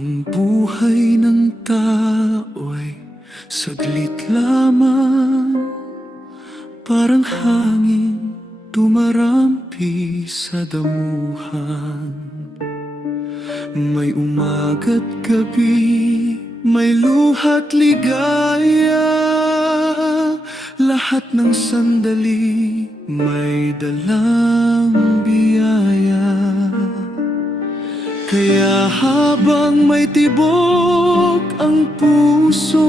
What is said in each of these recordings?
Ang buhay ng tao ay saglit lamang, parang hangin tumarampi sa damuhan. May umaga't gabi, may luha't ligaya, lahat ng sandali may dalang biyaya. Kaya habang may tibok ang puso,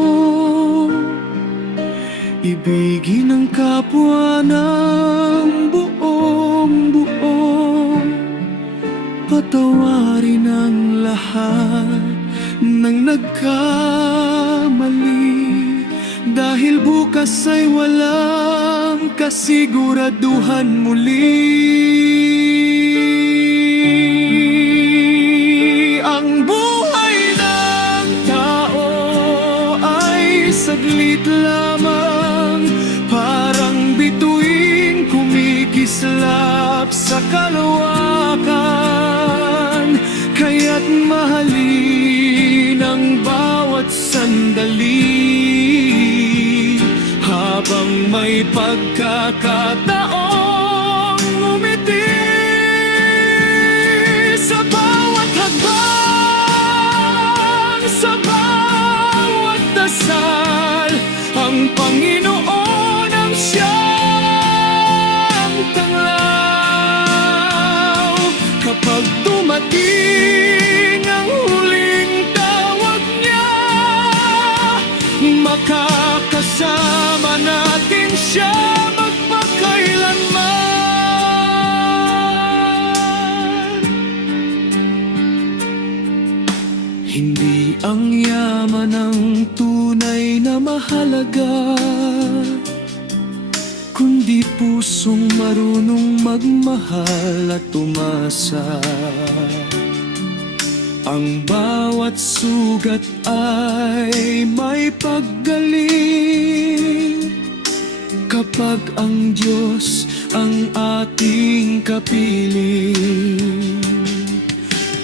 ibigin ang kapwa ng buong buo. Patawarin ang lahat ng nagkamali, dahil bukas ay walang kasiguraduhan muli. Ang buhay ng tao ay saglit lamang, parang bituin kumikislap sa kalawakan. Kaya't mahalin ang bawat sandali, habang may pagkakataong umiti. Sa bawat hakbang, sa bawat dasal, ang Panginoon ang siyang tanglaw. Kapag dumating ang huling tawag niya, makakasama natin siya magpakailanman. Hindi ang yaman ang tunay na mahalaga, kundi pusong marunong magmahal at umasa. Ang bawat sugat ay may paggaling, kapag ang Diyos ang ating kapiling.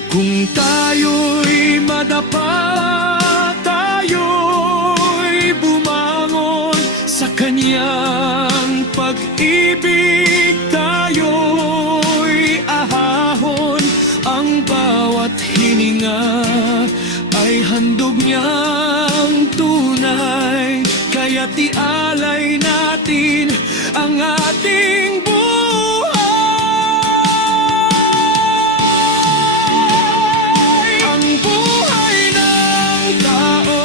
Kung tayo'y madapa, tayo'y bumangon sa Kanyang pag-ibig, tayo'y ahahon. Ang bawat hininga ay handog niyang tunay, kaya't ialay natin ang ating buhay. Ang buhay ng tao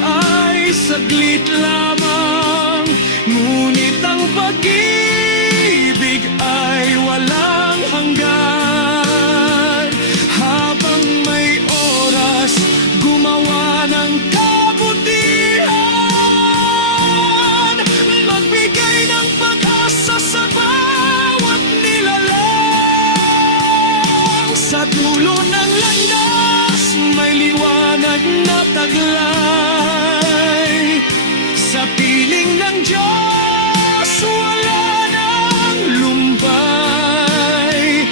ay saglit lamang, ngunit ang pag-ibig ay walang hanggan. Habang may oras, gumawa ng kabutihan, magbigay ng pag-asa sa bawat nilalang. Sa dulo ng landas, may liwanag na taglay. Sa piling ng Diyos, wala nang lumbay.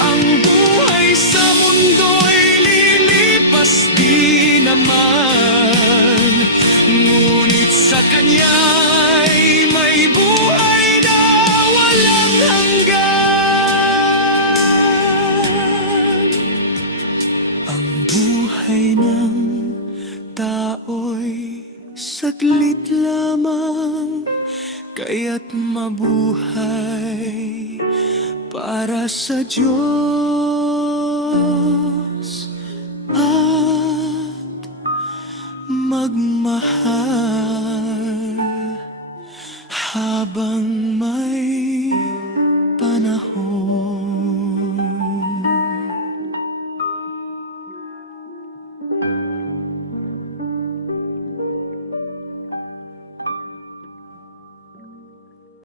Ang buhay sa mundo'y lilipas din naman, ngunit sa Kanya'y may buhay na walang hanggan. Ang buhay ng tao'y saglit lamang, kaya't mabuhay para sa Diyos at magmahal habang may panahon.